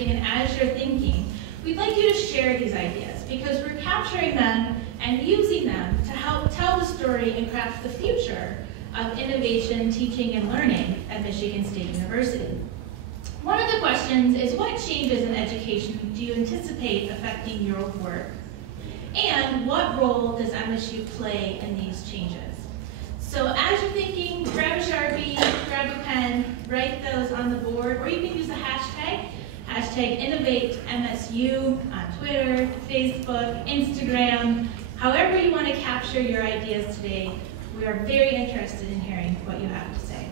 connecting and as you're thinking, we'd like you to share these ideas because we're capturing them and using them to help tell the story and craft the future of innovation, teaching, and learning at Michigan State University. One of the questions is, what changes in education do you anticipate affecting your work? And what role does MSU play in these changes? So as you're thinking, grab a Sharpie, grab a pen, write those on the board, or you can use the hashtag #InnovateMSU on Twitter, Facebook, Instagram, however you want to capture your ideas today. We are very interested in hearing what you have to say.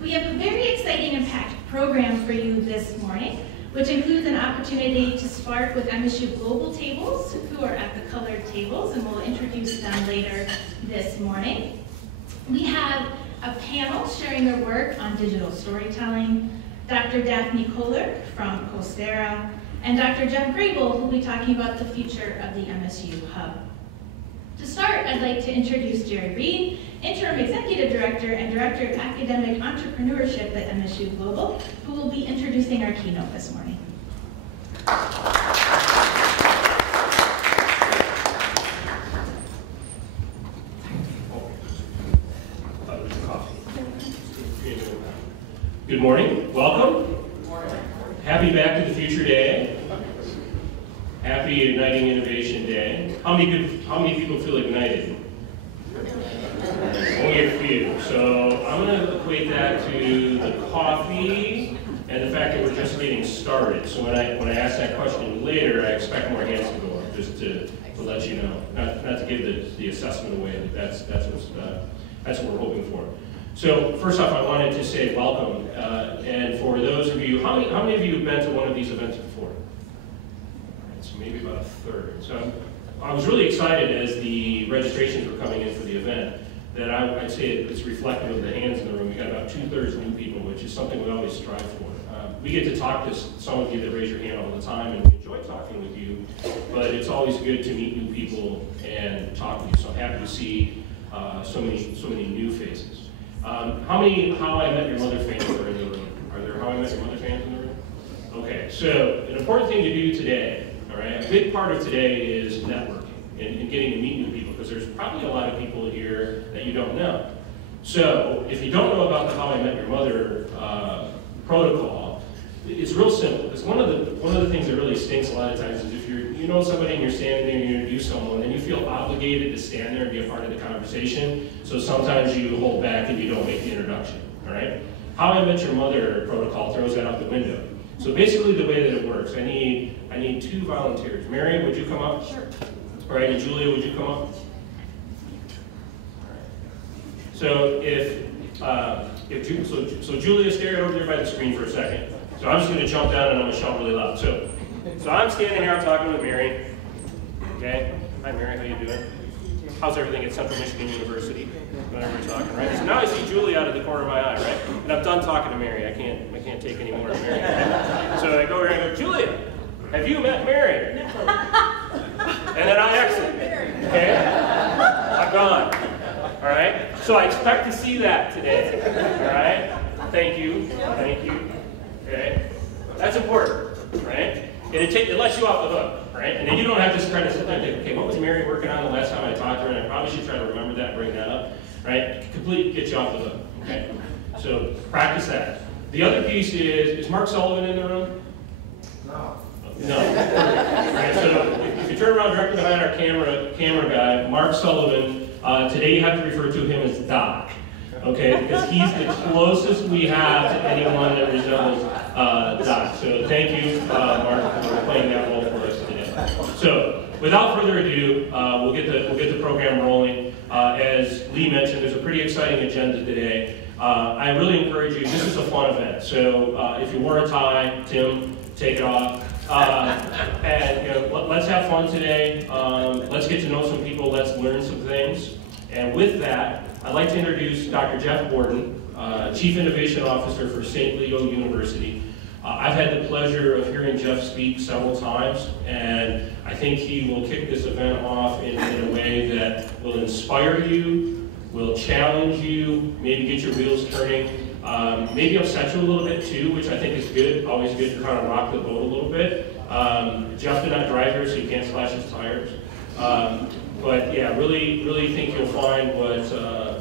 We have a very exciting and packed program for you this morning, which includes an opportunity to spark with MSU Global Tables, who are at the colored tables, and we'll introduce them later this morning. We have a panel sharing their work on digital storytelling, Dr. Daphne Kohler from Coursera, and Dr. Jeff Grable, who will be talking about the future of the MSU Hub. To start, I'd like to introduce Jerry Reed, Interim Executive Director and Director of Academic Entrepreneurship at MSU Global, who will be introducing our keynote this morning. Good morning, welcome. Good morning. Happy Back to the Future Day. Happy Igniting Innovation Day. How many people feel ignited? Only a few. So I'm going to equate that to the coffee and the fact that we're just getting started. So when I ask that question later, I expect more hands to go up, just to let you know. Not to give the assessment away, but that's what we're hoping for. So first off, I wanted to say welcome. And for those of you, how many of you have been to one of these events before? So maybe about a third. So I was really excited as the registrations were coming in for the event that I'd say it's reflective of the hands in the room. We got about 2/3 new people, which is something we always strive for. We get to talk to some of you that raise your hand all the time, and we enjoy talking with you, but it's always good to meet new people and talk with you. So I'm happy to see so many new faces. How many How I Met Your Mother fans are in the room? Are there How I Met Your Mother fans in the room? Okay, so an important thing to do today, all right, a big part of today is networking and getting to meet new people, because there's probably a lot of people here that you don't know. So if you don't know about the How I Met Your Mother protocol, it's real simple. It's one of the things that really stinks a lot of times is if you know somebody and you're standing there and you introduce someone, and you feel obligated to stand there and be a part of the conversation. So sometimes you hold back and you don't make the introduction. All right. How I Met Your Mother protocol throws that out the window. So basically, the way that it works, I need 2 volunteers. Mary, would you come up? Sure. All right, and Julia, would you come up? All right. So so Julia, stay over there by the screen for a second. So I'm just going to jump down and I'm going to shout really loud. So I'm standing here, I'm talking with Mary. Okay. Hi, Mary. How you doing? How's everything at Central Michigan University? Whenever we're talking, right? So now I see Julie out of the corner of my eye, right? And I'm done talking to Mary. I can't take any more of Mary. Right? So I go over here and go, Julia, have you met Mary? And then I exit. Okay? I'm gone. All right? So I expect to see that today. All right? Thank you. Thank you. Okay? That's important, right? And it lets you off the hook, right? And then you don't have to try to sit there and think, okay, what was Mary working on the last time I talked to her? And I probably should try to remember that and bring that up, right? Completely get you off the hook, okay? So practice that. The other piece is Mark Sullivan in the room? No. No. Right, so if you turn around directly behind our camera guy, Mark Sullivan, today you have to refer to him as Doc. Okay, because he's the closest we have to anyone that resembles Doc. So thank you, Mark, for playing that role for us today. So without further ado, we'll get the program rolling. As Lee mentioned, there's a pretty exciting agenda today. I really encourage you. This is a fun event. So if you wore a tie, Tim, take it off. And let's have fun today. Let's get to know some people. Let's learn some things. And with that, I'd like to introduce Dr. Jeff Borden, Chief Innovation Officer for St. Leo University. I've had the pleasure of hearing Jeff speak several times, and I think he will kick this event off in a way that will inspire you, will challenge you, maybe get your wheels turning, Maybe upset you a little bit too, which I think is good. Always good to kind of rock the boat a little bit. Jeff did not drive here, so you can't slash his tires. But yeah, really think you'll find what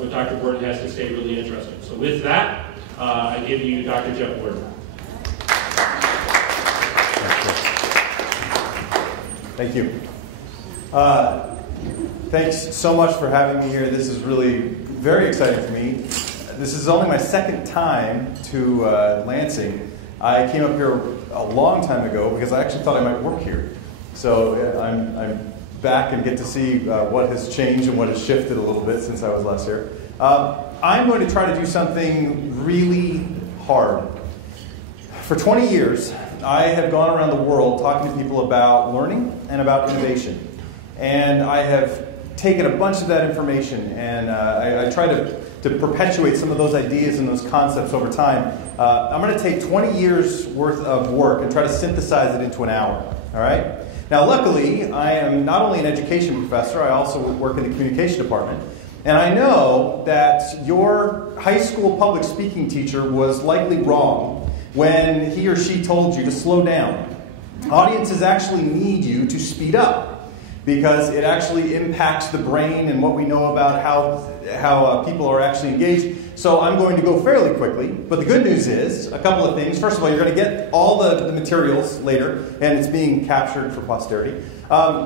Dr. Borden has to say really interesting. So with that, I give you Dr. Jeff Borden. Thank you. Thanks so much for having me here. This is really very exciting for me. This is only my second time to Lansing. I came up here a long time ago because I actually thought I might work here. So I'm back and get to see what has changed and what has shifted a little bit since I was last here. I'm going to try to do something really hard. For 20 years, I have gone around the world talking to people about learning and about innovation. And I have taken a bunch of that information and I try to perpetuate some of those ideas and those concepts over time. I'm going to take 20 years worth of work and try to synthesize it into an hour. All right? Now, luckily, I am not only an education professor, I also work in the communication department. And I know that your high school public speaking teacher was likely wrong when he or she told you to slow down. Audiences actually need you to speed up, because it actually impacts the brain and what we know about how people are actually engaged. So I'm going to go fairly quickly, but the good news is a couple of things. First of all, you're going to get all the materials later, and it's being captured for posterity.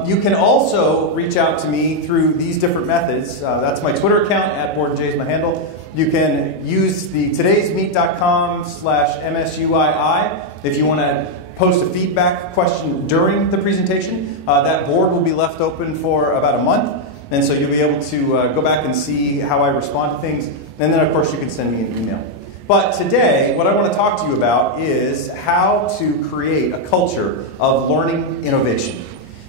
You can also reach out to me through these different methods. That's my Twitter account, @BordenJ is my handle. You can use the todaysmeet.com/MSUII if you want to post a feedback question during the presentation. That board will be left open for about a month, and so you'll be able to go back and see how I respond to things. And then, of course, you can send me an email. But today, what I want to talk to you about is how to create a culture of learning innovation.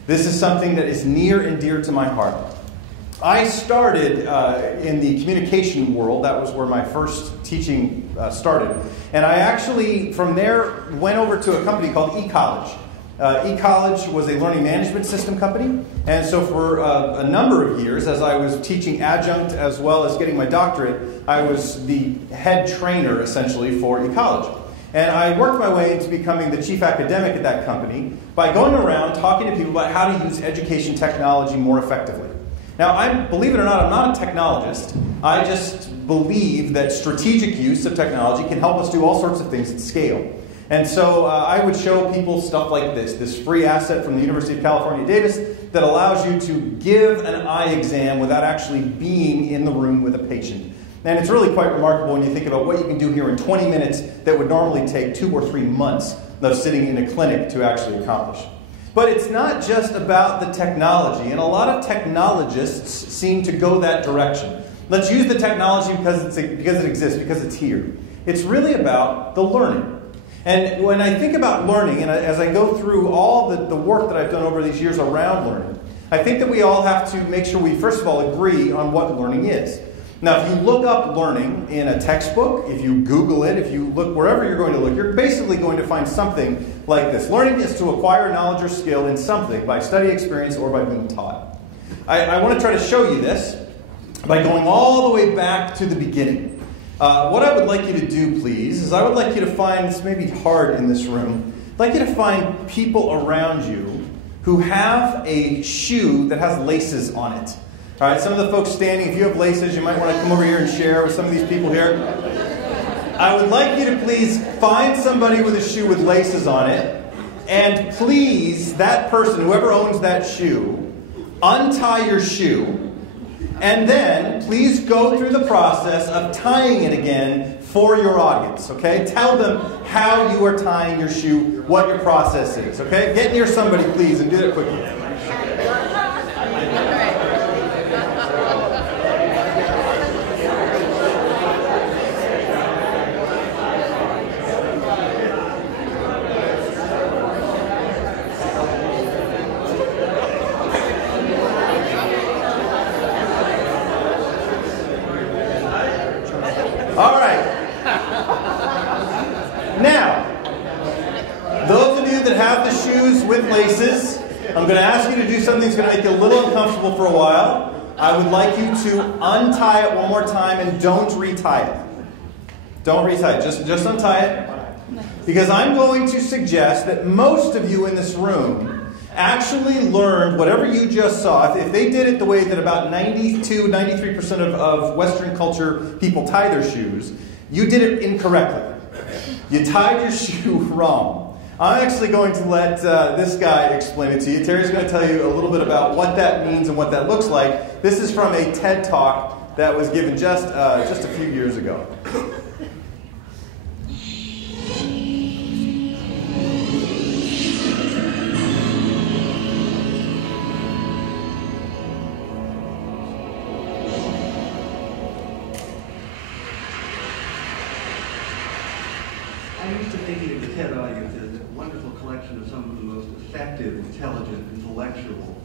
This is something that is near and dear to my heart. I started in the communication world. That was where my first teaching started. And I actually, from there, went over to a company called eCollege. eCollege was a learning management system company. And so for a number of years, as I was teaching adjunct as well as getting my doctorate, I was the head trainer, essentially, for eCollege. And I worked my way into becoming the chief academic at that company by going around talking to people about how to use education technology more effectively. Now, believe it or not, I'm not a technologist. I just believe that strategic use of technology can help us do all sorts of things at scale. And so I would show people stuff like this free asset from the University of California, Davis, that allows you to give an eye exam without actually being in the room with a patient. And it's really quite remarkable when you think about what you can do here in 20 minutes that would normally take 2 or 3 months of sitting in a clinic to actually accomplish. But it's not just about the technology, and a lot of technologists seem to go that direction. Let's use the technology because it exists, because it's here. It's really about the learning. And when I think about learning, and as I go through all the work that I've done over these years around learning, I think that we all have to make sure we, first of all, agree on what learning is. Now, if you look up learning in a textbook, if you Google it, if you look wherever you're going to look, you're basically going to find something like this. Learning is to acquire knowledge or skill in something by study, experience, or by being taught. I want to try to show you this by going all the way back to the beginning. What I would like you to do, please, is I would like you to find, this may be hard in this room, I'd like you to find people around you who have a shoe that has laces on it. All right, some of the folks standing, if you have laces, you might want to come over here and share with some of these people here. I would like you to please find somebody with a shoe with laces on it, and please, that person, whoever owns that shoe, untie your shoe, and then please go through the process of tying it again for your audience, okay? Tell them how you are tying your shoe, what your process is, okay? Get near somebody, please, and do that quickly. All right. Now, those of you that have the shoes with laces, I'm going to ask you to do something that's going to make you a little uncomfortable for a while. I would like you to untie it one more time and don't retie it. Don't retie it. Just untie it. Because I'm going to suggest that most of you in this room actually learned whatever you just saw. If they did it the way that about 93% of Western culture people tie their shoes, you did it incorrectly. You tied your shoe wrong. I'm actually going to let this guy explain it to you. Terry's going to tell you a little bit about what that means and what that looks like. This is from a TED Talk that was given just a few years ago. I'm used to thinking of the TED audience as a wonderful collection of some of the most effective, intelligent, intellectual,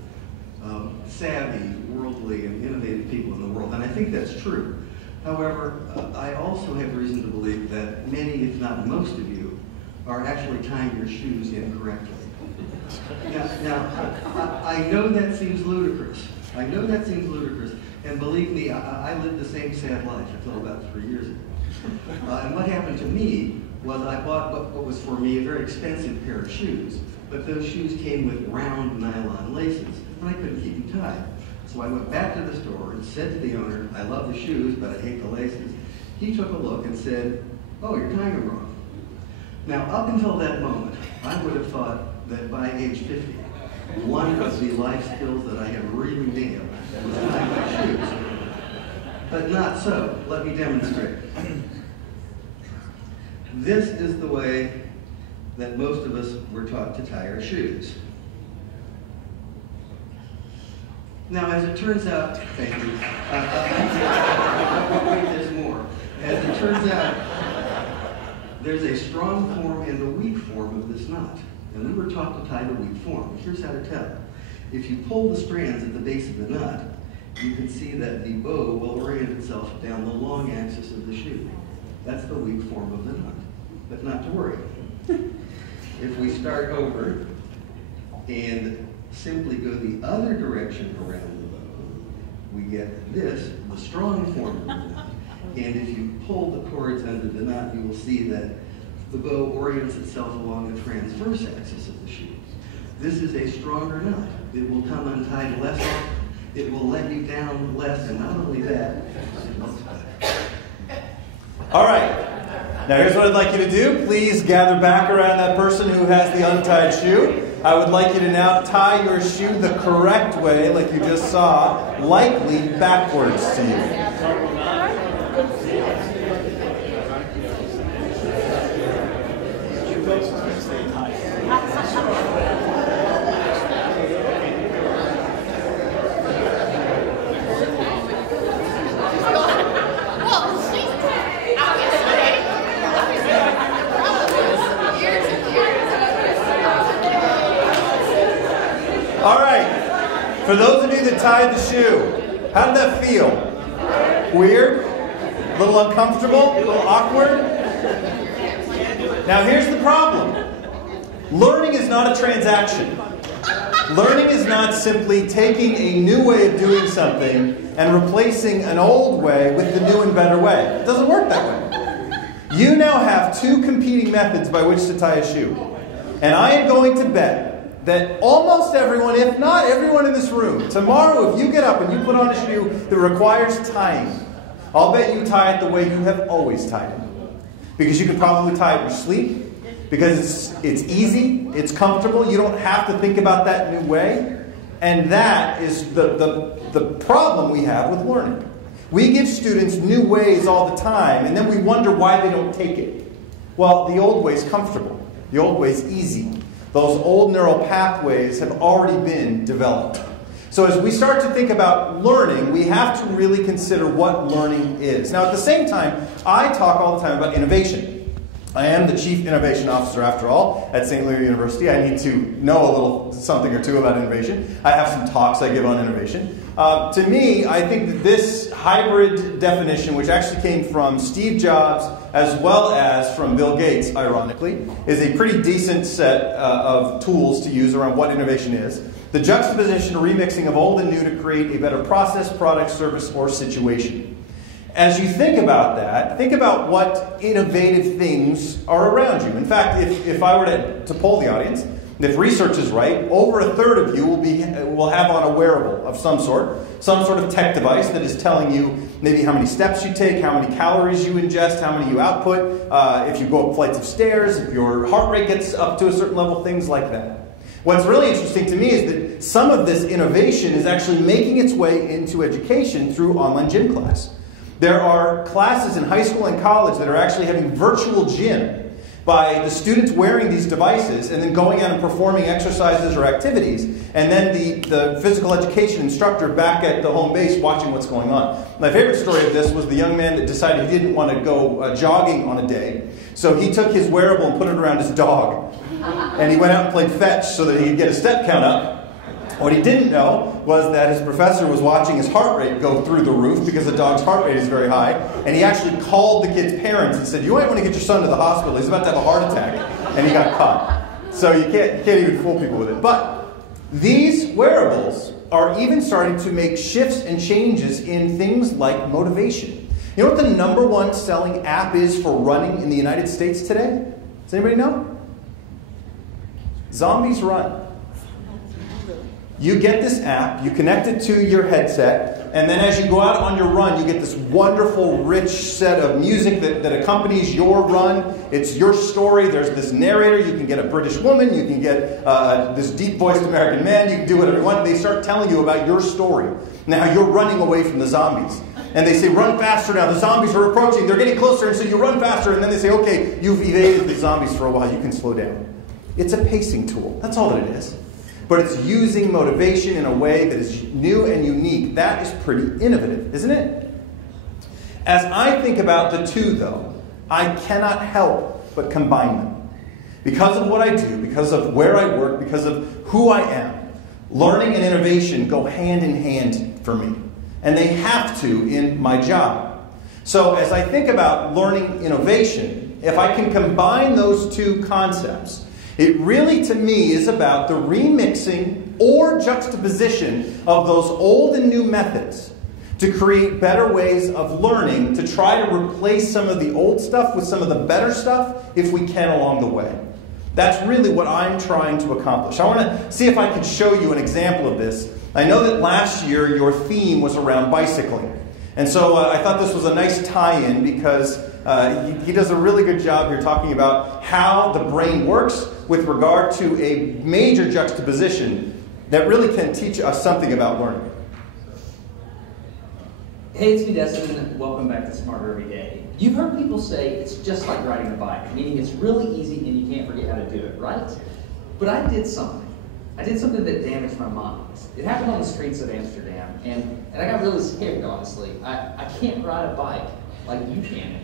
savvy, worldly, and innovative people in the world. And I think that's true. However, I also have reason to believe that many, if not most of you, are actually tying your shoes incorrectly. Now, I know that seems ludicrous. I know that seems ludicrous. And believe me, I lived the same sad life until about 3 years ago. And what happened to me was I bought what was for me a very expensive pair of shoes, but those shoes came with round nylon laces, and I couldn't keep them tied. So I went back to the store and said to the owner, I love the shoes, but I hate the laces. He took a look and said, oh, you're tying them wrong. Now, up until that moment, I would have thought that by age 50, one of the life skills that I have really nailed was tying my shoes. But not so. Let me demonstrate. This is the way that most of us were taught to tie our shoes. Now, as it turns out, thank you. Wait, there's more. As it turns out, there's a strong form and a weak form of this knot. And we were taught to tie the weak form. Here's how to tell. If you pull the strands at the base of the knot, you can see that the bow will orient itself down the long axis of the shoe. That's the weak form of the knot. But not to worry. If we start over and simply go the other direction around the bow, we get this, the strong form of the knot. And if you pull the cords under the knot, you will see that the bow orients itself along the transverse axis of the shoe. This is a stronger knot. It will come untied less often. It will let you down less, and not only that, it looks better. All right. Now here's what I'd like you to do. Please gather back around that person who has the untied shoe. I would like you to now tie your shoe the correct way, like you just saw, likely backwards to you. All right, for those of you that tied the shoe, how did that feel? Weird? A little uncomfortable? A little awkward? Now here's the problem. Learning is not a transaction. Learning is not simply taking a new way of doing something and replacing an old way with the new and better way. It doesn't work that way. You now have two competing methods by which to tie a shoe. And I am going to bet that almost everyone, if not everyone in this room, tomorrow if you get up and you put on a shoe that requires tying, I'll bet you tie it the way you have always tied it. Because you can probably tie it in your sleep, because it's easy, it's comfortable, you don't have to think about that new way. And that is the problem we have with learning. We give students new ways all the time, and then we wonder why they don't take it. Well, the old way is comfortable. The old way is easy. Those old neural pathways have already been developed. So as we start to think about learning, we have to really consider what learning is. Now, at the same time, I talk all the time about innovation. I am the Chief Innovation Officer, after all, at St. Louis University. I need to know a little something or two about innovation. I have some talks I give on innovation. To me, I think that this hybrid definition, which actually came from Steve Jobs as well as from Bill Gates, ironically, is a pretty decent set of tools to use around what innovation is. The juxtaposition or remixing of old and new to create a better process, product, service, or situation. as you think about that, think about what innovative things are around you. In fact, if I were to poll the audience, if research is right, over a third of you will have on a wearable of some sort of tech device that is telling you maybe how many steps you take, how many calories you ingest, how many you output, if you go up flights of stairs, if your heart rate gets up to a certain level, things like that. What's really interesting to me is that some of this innovation is actually making its way into education through online gym class. There are classes in high school and college that are actually having virtual gym by the students wearing these devices and then going out and performing exercises or activities, and then the physical education instructor back at the home base watching what's going on. My favorite story of this was the young man that decided he didn't want to go jogging on a day, so he took his wearable and put it around his dog. And he went out and played fetch so that he could get a step count up. What he didn't know was that his professor was watching his heart rate go through the roof because the dog's heart rate is very high. And he actually called the kid's parents and said, "You might want to get your son to the hospital. He's about to have a heart attack." And he got caught. So you can't even fool people with it. But these wearables are even starting to make shifts and changes in things like motivation. You know what the #1 selling app is for running in the United States today? Does anybody know? Zombies Run. You get this app, you connect it to your headset, and then as you go out on your run, you get this wonderful, rich set of music that accompanies your run. It's your story. There's this narrator. You can get a British woman. You can get this deep-voiced American man. You can do whatever you want. They start telling you about your story. Now you're running away from the zombies. And they say, "Run faster now. The zombies are approaching. They're getting closer." And so you run faster, and then they say, "Okay, you've evaded the zombies for a while. You can slow down." It's a pacing tool. That's all that it is. But it's using motivation in a way that is new and unique. That is pretty innovative, isn't it? As I think about the two, though, I cannot help but combine them. Because of what I do, because of where I work, because of who I am, learning and innovation go hand in hand for me. And they have to in my job. So as I think about learning innovation, if I can combine those two concepts, it really, to me, is about the remixing or juxtaposition of those old and new methods to create better ways of learning, to try to replace some of the old stuff with some of the better stuff if we can along the way. That's really what I'm trying to accomplish. I want to see if I can show you an example of this. I know that last year your theme was around bicycling. And so I thought this was a nice tie-in because he does a really good job here talking about how the brain works with regard to a major juxtaposition that really can teach us something about learning. Hey, it's me, Destin. Welcome back to Smarter Every Day. You've heard people say it's just like riding a bike, meaning it's really easy and you can't forget how to do it, right? But I did something. I did something that damaged my mind. It happened on the streets of Amsterdam, and I got really scared, honestly. I can't ride a bike like you can anymore.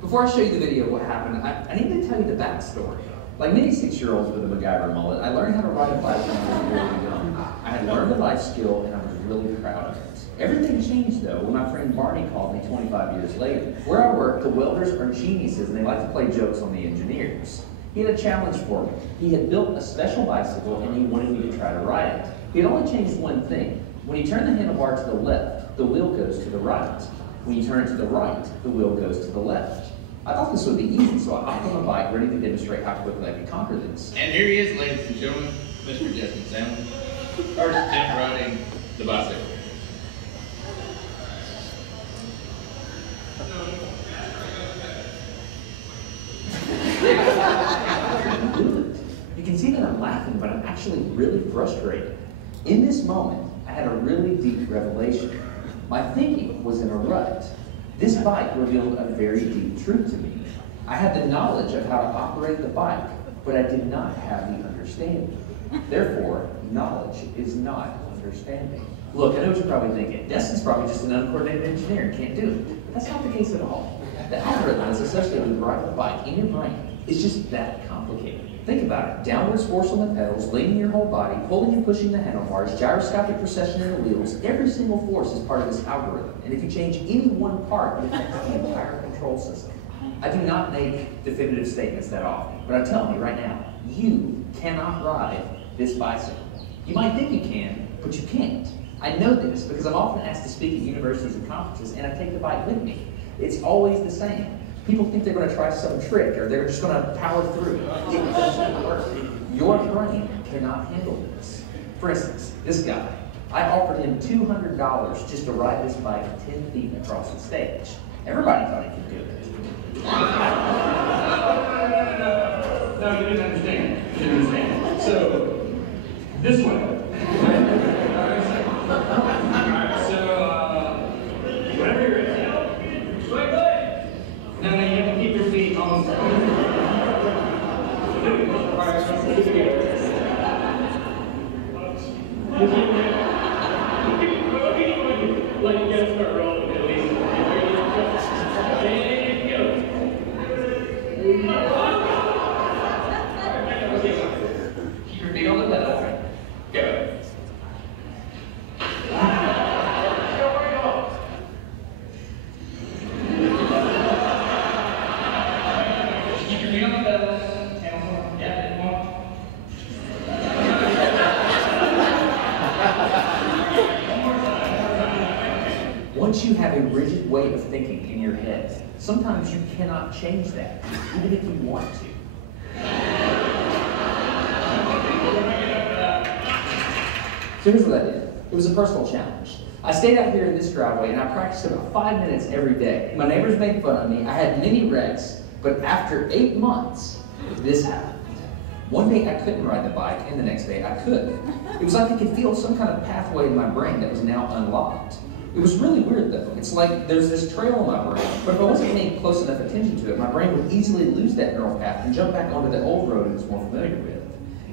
Before I show you the video of what happened, I need to tell you the backstory. Like many 6-year-olds with a MacGyver mullet, I learned how to ride a bike when I was really young. I had learned the life skill, and I was really proud of it. Everything changed, though, when my friend Barney called me 25 years later. Where I work, the welders are geniuses, and they like to play jokes on the engineers. He had a challenge for me. He had built a special bicycle, and he wanted me to try to ride it. He had only changed one thing. When you turn the handlebar to the left, the wheel goes to the right. When you turn it to the right, the wheel goes to the left. I thought this would be easy, so I hopped on the bike, ready to demonstrate how quickly I could conquer this. And here he is, ladies and gentlemen, Mr. Justin Salmon, first attempt riding the bicycle. You can see that I'm laughing, but I'm actually really frustrated. In this moment, I had a really deep revelation. My thinking was in a rut. This bike revealed a very deep truth to me. I had the knowledge of how to operate the bike, but I did not have the understanding. Therefore, knowledge is not understanding. Look, I know what you're probably thinking. Destin's probably just an uncoordinated engineer and can't do it. But that's not the case at all. The algorithm that's associated with riding the bike in your brain is just that complicated. Think about it. Downwards force on the pedals, leaning your whole body, pulling and pushing the handlebars, gyroscopic precession in the wheels. Every single force is part of this algorithm. And if you change any one part, it affects the entire control system. I do not make definitive statements that often, but I'm telling you right now, you cannot ride this bicycle. You might think you can, but you can't. I know this because I'm often asked to speak at universities and conferences, and I take the bike with me. It's always the same. People think they're going to try some trick, or they're just going to power through. It doesn't work. Your brain cannot handle this. For instance, this guy, I offered him $200 just to ride this bike 10 feet across the stage. Everybody thought he could do it. No, you didn't understand. You didn't understand. So, this way. Alright, so, whenever you're ready. Wait. No, you have to keep your feet on the Alright, so let's do it again. Like you guys start rolling at least. And go. Keep your feet on the pedal. Go. Keep your feet on the pedal. Yeah, one. Once you have a rigid way of thinking in your head, sometimes you cannot change that, even if you want to. So here's what I did. It was a personal challenge. I stayed out here in this driveway and I practiced about 5 minutes every day. My neighbors made fun of me. I had many wrecks, but after 8 months, this happened. One day I couldn't ride the bike, and the next day I could. It was like I could feel some kind of pathway in my brain that was now unlocked. It was really weird though. It's like there's this trail in my brain, but if I wasn't paying close enough attention to it, my brain would easily lose that neural path and jump back onto the old road it was more familiar with.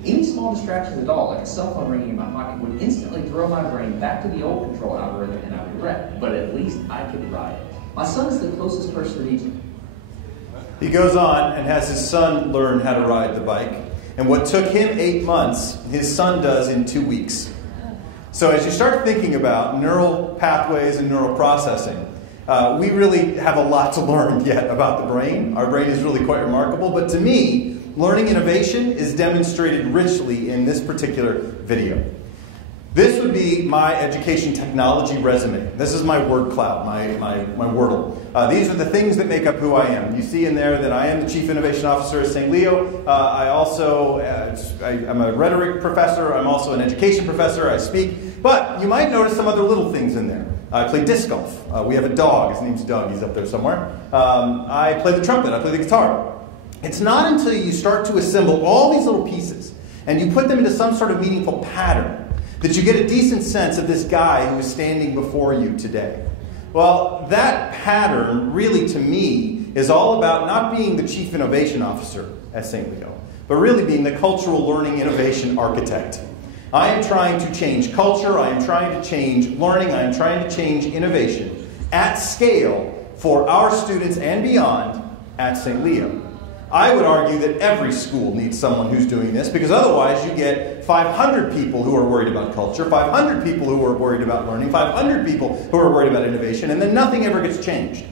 Any small distractions at all, like a cell phone ringing in my pocket, would instantly throw my brain back to the old control algorithm and I would wreck. But at least I could ride it. My son is the closest person to me. He goes on and has his son learn how to ride the bike. And what took him 8 months, his son does in 2 weeks. So as you start thinking about neural pathways and neural processing, we really have a lot to learn yet about the brain. Our brain is really quite remarkable. But to me, learning innovation is demonstrated richly in this particular video. This would be my education technology resume. This is my word cloud, my Wordle. These are the things that make up who I am. You see in there that I am the Chief Innovation Officer at St. Leo. I also, I'm a rhetoric professor. I'm also an education professor. I speak. But you might notice some other little things in there. I play disc golf. We have a dog. His name's Doug. He's up there somewhere. I play the trumpet. I play the guitar. It's not until you start to assemble all these little pieces and you put them into some sort of meaningful pattern that you get a decent sense of this guy who is standing before you today. Well, that pattern really, to me, is all about not being the Chief Innovation Officer at St. Leo, but really being the cultural learning innovation architect. I am trying to change culture, I am trying to change learning, I am trying to change innovation at scale for our students and beyond at St. Leo. I would argue that every school needs someone who's doing this, because otherwise you get 500 people who are worried about culture, 500 people who are worried about learning, 500 people who are worried about innovation, and then nothing ever gets changed.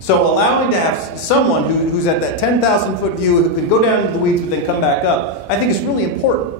So allowing to have someone who's at that 10,000-foot view, who can go down into the weeds but then come back up, I think is really important.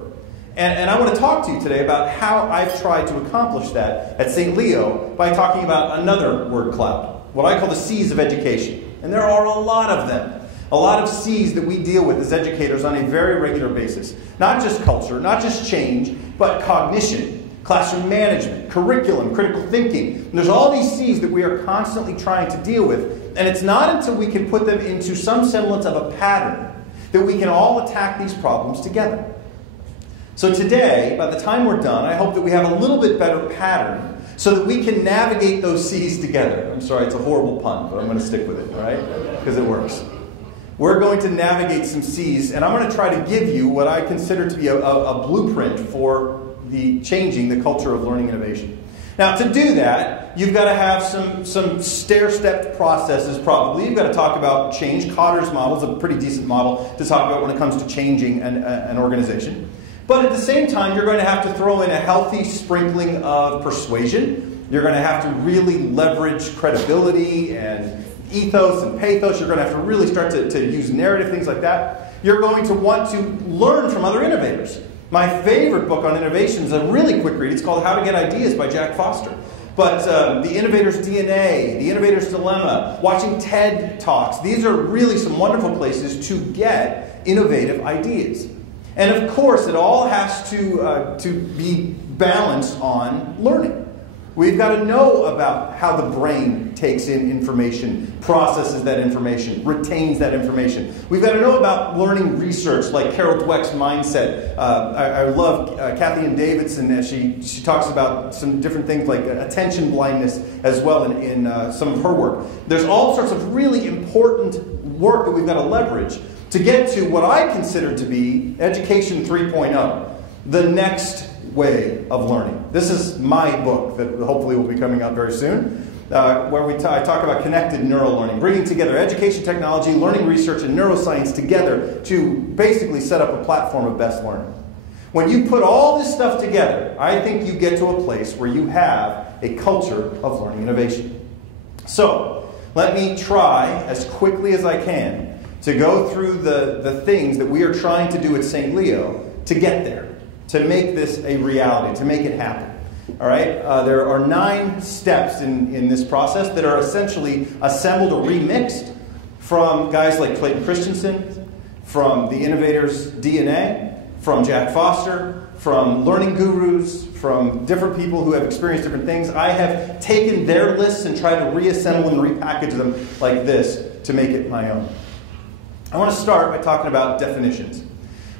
And I want to talk to you today about how I've tried to accomplish that at St. Leo by talking about another word cloud, what I call the C's of education. And there are a lot of them. A lot of C's that we deal with as educators on a very regular basis. Not just culture, not just change, but cognition, classroom management, curriculum, critical thinking. And there's all these C's that we are constantly trying to deal with. And it's not until we can put them into some semblance of a pattern that we can all attack these problems together. So today, by the time we're done, I hope that we have a little bit better pattern so that we can navigate those C's together. I'm sorry, it's a horrible pun, but I'm going to stick with it, all right? Because it works. We're going to navigate some C's, and I'm going to try to give you what I consider to be a blueprint for changing the culture of learning innovation. Now, to do that, you've got to have some stair-stepped processes, probably. You've got to talk about change. Cotter's model is a pretty decent model to talk about when it comes to changing an organization. But at the same time, you're going to have to throw in a healthy sprinkling of persuasion. You're going to have to really leverage credibility and ethos and pathos. You're going to have to really start to use narrative, things like that. You're going to want to learn from other innovators. My favorite book on innovation is a really quick read. It's called How to Get Ideas by Jack Foster. But The Innovator's DNA, The Innovator's Dilemma, watching TED Talks, these are really some wonderful places to get innovative ideas. And of course, it all has to be balanced on learning. We've got to know about how the brain takes in information, processes that information, retains that information. We've got to know about learning research, like Carol Dweck's mindset. I love Kathy and Davidson as she talks about some different things like attention blindness as well in some of her work. There's all sorts of really important work that we've got to leverage to get to what I consider to be Education 3.0, the next way of learning. This is my book that hopefully will be coming out very soon, where I talk about connected neural learning, bringing together education technology, learning research, and neuroscience together to basically set up a platform of best learning. When you put all this stuff together, I think you get to a place where you have a culture of learning innovation. So, let me try as quickly as I can to go through the things that we are trying to do at St. Leo to get there, to make this a reality, to make it happen. All right? There are 9 steps in this process that are essentially assembled or remixed from guys like Clayton Christensen, from The Innovator's DNA, from Jack Foster, from learning gurus, from different people who have experienced different things. I have taken their lists and tried to reassemble and repackage them like this to make it my own. I want to start by talking about definitions.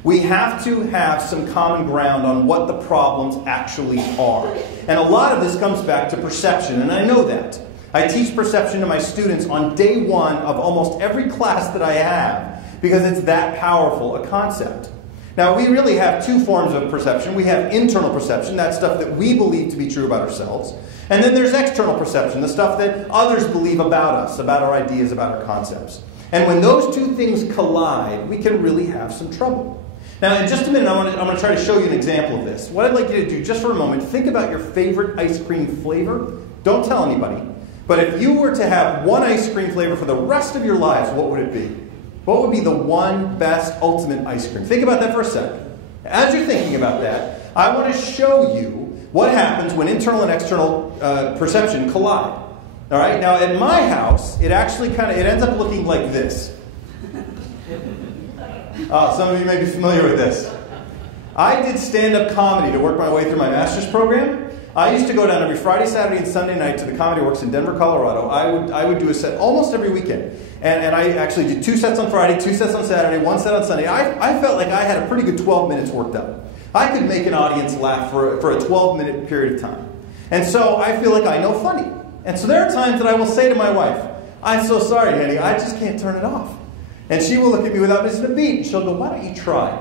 We have to have some common ground on what the problems actually are. And a lot of this comes back to perception, and I know that. I teach perception to my students on day 1 of almost every class that I have because it's that powerful a concept. Now, we really have 2 forms of perception. We have internal perception, that stuff that we believe to be true about ourselves. And then there's external perception, the stuff that others believe about us, about our ideas, about our concepts. And when those 2 things collide, we can really have some trouble. Now, in just a minute, I'm going to try to show you an example of this. What I'd like you to do, just for a moment, think about your favorite ice cream flavor. Don't tell anybody. But if you were to have one ice cream flavor for the rest of your lives, what would it be? What would be the one best, ultimate ice cream? Think about that for a second. As you're thinking about that, I want to show you what happens when internal and external perception collide. All right? Now, at my house, it actually it ends up looking like this. Some of you may be familiar with this. I did stand-up comedy to work my way through my master's program. I used to go down every Friday, Saturday, and Sunday night to the Comedy Works in Denver, Colorado. I would do a set almost every weekend. And I actually did 2 sets on Friday, 2 sets on Saturday, 1 set on Sunday. I felt like I had a pretty good 12 minutes worked up. I could make an audience laugh for a 12-minute period of time. And so I feel like I know funny. And so there are times that I will say to my wife, "I'm so sorry, honey, I just can't turn it off." And she will look at me without missing a beat, and she'll go, "Why don't you try?"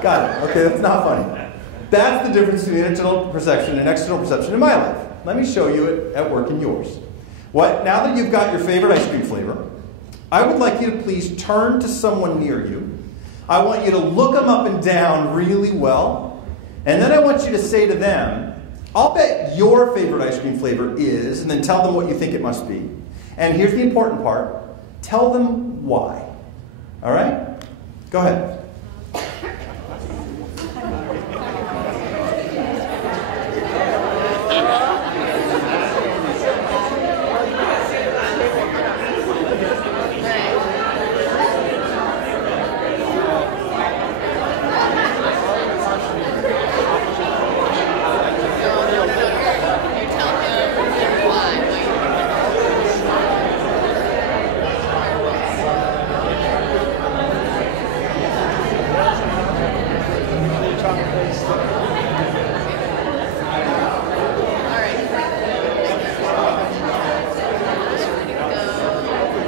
Got it. Okay, that's not funny. That's the difference between internal perception and external perception in my life. Let me show you it at work in yours. Now that you've got your favorite ice cream flavor, I would like you to please turn to someone near you. I want you to look them up and down really well. And then I want you to say to them, "I'll bet your favorite ice cream flavor is," and then tell them what you think it must be. And here's the important part. Tell them why. All right? Go ahead.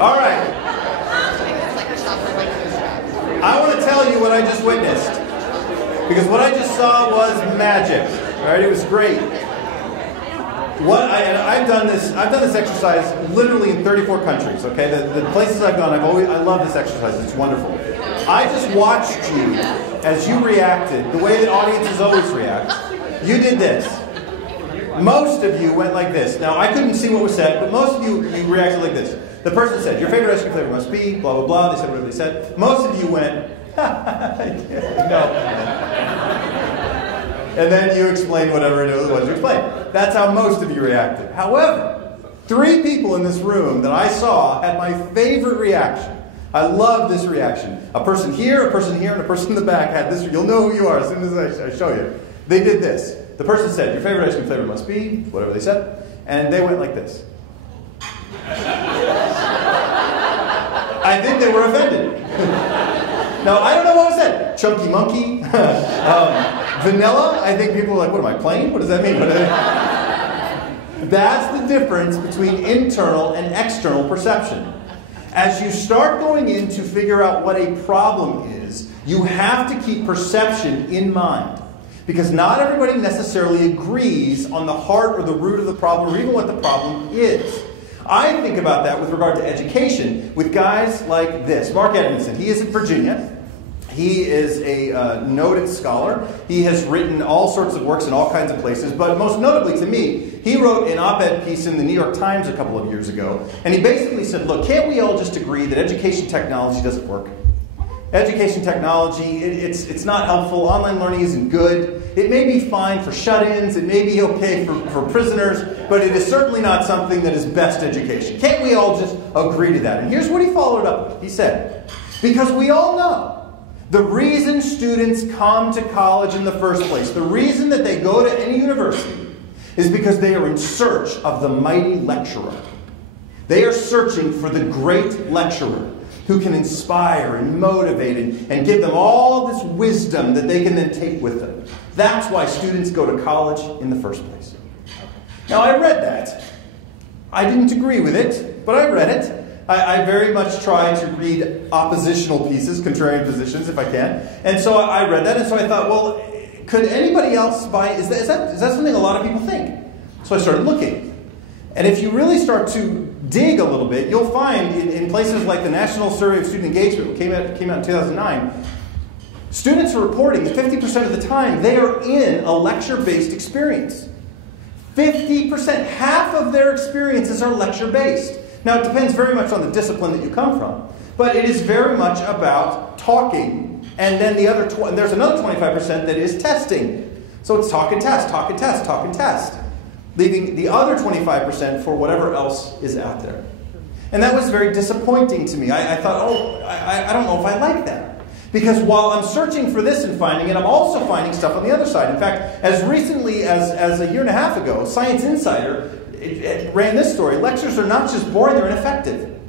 All right. I want to tell you what I just witnessed, because what I just saw was magic. All right, it was great. I've done this exercise literally in 34 countries. Okay, the places I've gone, I love this exercise. It's wonderful. I just watched you as you reacted the way that audiences always react. You did this. Most of you went like this. Now, I couldn't see what was said, but most of you reacted like this. The person said, "Your favorite ice cream flavor must be," blah, blah, blah. They said whatever they said. Most of you went, No. And then you explain whatever it was you explained. That's how most of you reacted. However, 3 people in this room that I saw had my favorite reaction. I love this reaction. A person here, and a person in the back had this. You'll know who you are as soon as I show you. They did this. The person said, your favorite ice cream flavor must be, whatever they said. And they went like this. I think they were offended. Now, I don't know what was said. Chunky monkey. Vanilla. I think people are like, what am I, plain? What does that mean? That's the difference between internal and external perception. As you start going in to figure out what a problem is, you have to keep perception in mind. Because not everybody necessarily agrees on the heart or the root of the problem or even what the problem is. I think about that with regard to education with guys like this. Mark Edmondson, he is in Virginia. He is a noted scholar. He has written all sorts of works in all kinds of places, but most notably to me, he wrote an op-ed piece in the New York Times a couple of years ago, and he basically said, look, can't we all just agree that education technology doesn't work? Education technology, it's not helpful. Online learning isn't good. It may be fine for shut-ins. It may be okay for prisoners, but it is certainly not something that is best education. Can't we all just agree to that? And here's what he followed up with. He said, because we all know the reason students come to college in the first place, the reason that they go to any university, is because they are in search of the mighty lecturer. They are searching for the great lecturer who can inspire and motivate and give them all this wisdom that they can then take with them. That's why students go to college in the first place. Now, I read that. I didn't agree with it, but I read it. I very much try to read oppositional pieces, contrarian positions, if I can. And so I read that, and so I thought, well, could anybody else buy it? Is that something a lot of people think? So I started looking. And if you really start to dig a little bit, you'll find in places like the National Survey of Student Engagement, which came out in 2009, students are reporting that 50% of the time they are in a lecture-based experience. 50%, half of their experiences are lecture-based. Now, it depends very much on the discipline that you come from, but it is very much about talking, and then there's another 25% that is testing. So it's talk and test, talk and test, talk and test, leaving the other 25% for whatever else is out there. And that was very disappointing to me. I thought, I don't know if I like that. Because while I'm searching for this and finding it, I'm also finding stuff on the other side. In fact, as recently as a year and a half ago, Science Insider it ran this story. Lectures are not just boring, they're ineffective.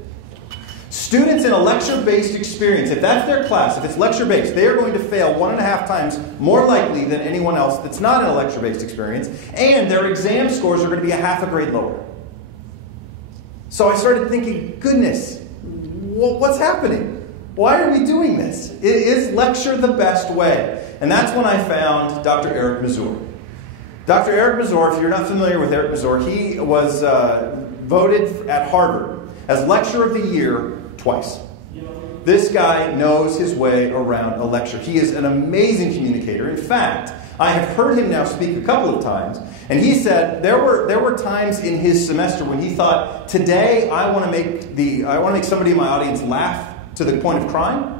Students in a lecture-based experience, if that's their class, if it's lecture-based, they are going to fail 1.5 times more likely than anyone else that's not in a lecture-based experience, and their exam scores are going to be 0.5 grade lower. So I started thinking, goodness, what's happening? Why are we doing this? Is lecture the best way? And that's when I found Dr. Eric Mazur. Dr. Eric Mazur, if you're not familiar with Eric Mazur, he was voted at Harvard as Lecturer of the Year twice. This guy knows his way around a lecture. He is an amazing communicator. In fact, I have heard him now speak a couple of times, and he said there were times in his semester when he thought, today I want to make somebody in my audience laugh to the point of crying.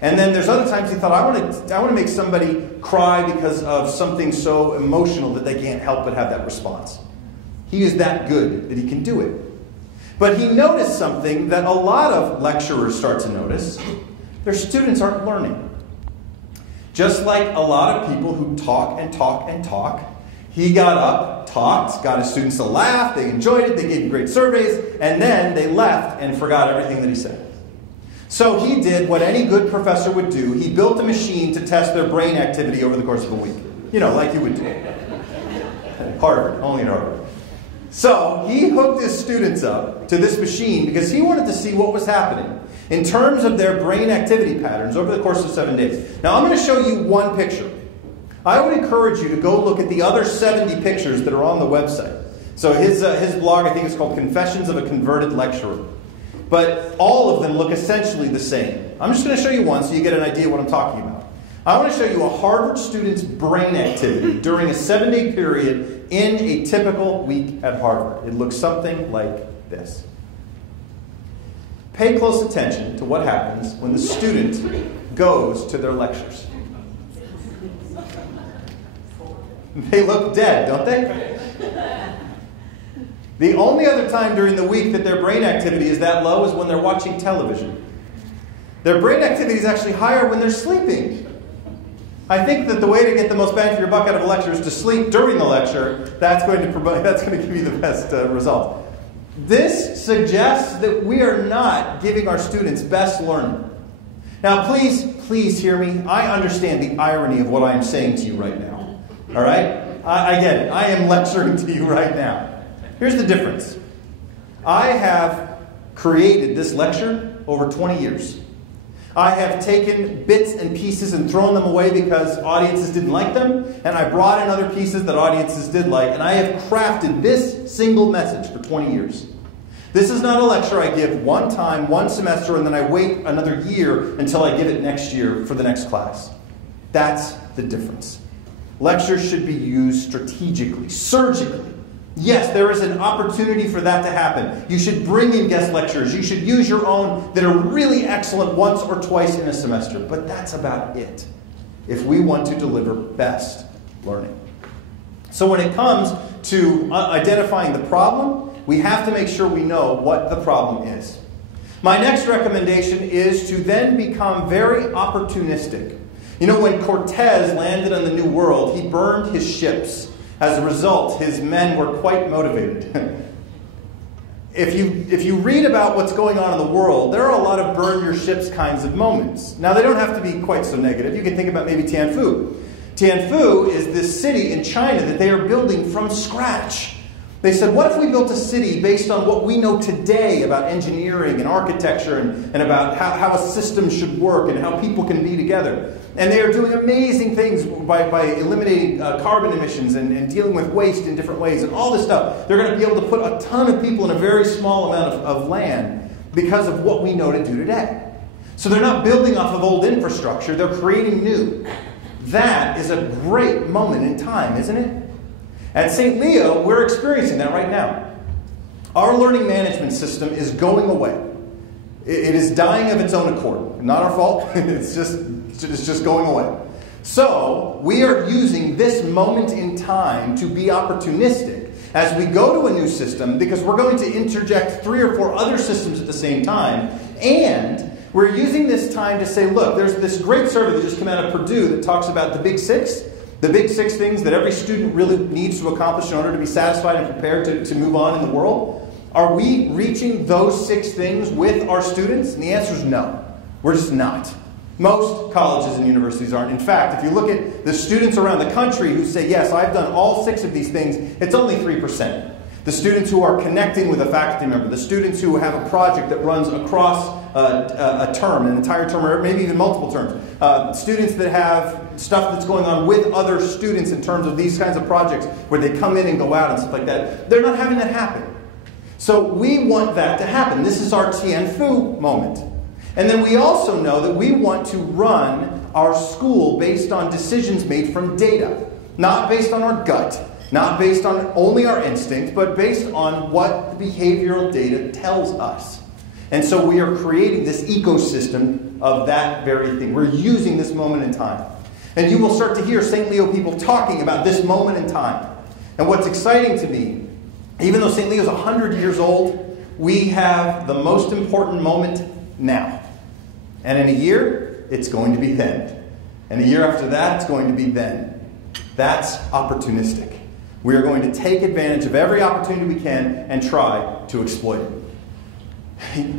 And then there's other times he thought, I want to make somebody cry because of something so emotional that they can't help but have that response. He is that good that he can do it. But he noticed something that a lot of lecturers start to notice. Their students aren't learning. Just like a lot of people who talk and talk and talk, he got up, talked, got his students to laugh, they enjoyed it, they gave him great surveys, and then they left and forgot everything that he said. So he did what any good professor would do. He built a machine to test their brain activity over the course of a week. You know, like you would do. Harvard, only at Harvard. So he hooked his students up to this machine because he wanted to see what was happening in terms of their brain activity patterns over the course of 7 days. Now I'm going to show you one picture. I would encourage you to go look at the other 70 pictures that are on the website. So his blog, I think, is called Confessions of a Converted Lecturer. But all of them look essentially the same. I'm just going to show you one so you get an idea what I'm talking about. I want to show you a Harvard student's brain activity during a 7-day period in a typical week at Harvard. It looks something like this. Pay close attention to what happens when the student goes to their lectures. They look dead, don't they? The only other time during the week that their brain activity is that low is when they're watching television. Their brain activity is actually higher when they're sleeping. I think that the way to get the most bang for your buck out of a lecture is to sleep during the lecture. That's going to give you the best result. This suggests that we are not giving our students best learning. Now, please hear me. I understand the irony of what I am saying to you right now. All right? I get it. I am lecturing to you right now. Here's the difference. I have created this lecture over 20 years. I have taken bits and pieces and thrown them away because audiences didn't like them, and I brought in other pieces that audiences did like, and I have crafted this single message for 20 years. This is not a lecture I give one time, one semester, and then I wait another year until I give it next year for the next class. That's the difference. Lectures should be used strategically, surgically. Yes, there is an opportunity for that to happen. You should bring in guest lecturers. You should use your own that are really excellent once or twice in a semester. But that's about it if we want to deliver best learning. So when it comes to identifying the problem, we have to make sure we know what the problem is. My next recommendation is to then become very opportunistic. You know, when Cortez landed on the New World, he burned his ships. As a result, his men were quite motivated. If you read about what's going on in the world, there are a lot of burn your ships kinds of moments. Now, they don't have to be quite so negative. You can think about maybe Tianfu. Tianfu is this city in China that they are building from scratch. They said, what if we built a city based on what we know today about engineering and architecture and about how a system should work and how people can be together? And they are doing amazing things by eliminating carbon emissions and dealing with waste in different ways and all this stuff. They're going to be able to put a ton of people in a very small amount of land because of what we know to do today. So they're not building off of old infrastructure, they're creating new. That is a great moment in time, isn't it? At St. Leo, we're experiencing that right now. Our learning management system is going away. It is dying of its own accord. Not our fault. It's just going away. So we are using this moment in time to be opportunistic as we go to a new system, because we're going to interject 3 or 4 other systems at the same time. And we're using this time to say, look, there's this great survey that just came out of Purdue that talks about the Big 6. The Big 6 things that every student really needs to accomplish in order to be satisfied and prepared to move on in the world. Are we reaching those 6 things with our students? And the answer is no. We're just not. Most colleges and universities aren't. In fact, if you look at the students around the country who say, yes, I've done all 6 of these things, it's only 3%. The students who are connecting with a faculty member, the students who have a project that runs across a term, an entire term, or maybe even multiple terms. Students that have stuff that's going on with other students in terms of these kinds of projects where they come in and go out and stuff like that. They're not having that happen. So we want that to happen. This is our Tianfu moment. And then we also know that we want to run our school based on decisions made from data. Not based on our gut, not based on only our instinct, but based on what the behavioral data tells us. And so we are creating this ecosystem of that very thing. We're using this moment in time. And you will start to hear St. Leo people talking about this moment in time. And what's exciting to me, even though St. Leo is 100 years old, we have the most important moment now. And in a year, it's going to be then. And a year after that, it's going to be then. That's opportunistic. We are going to take advantage of every opportunity we can and try to exploit it.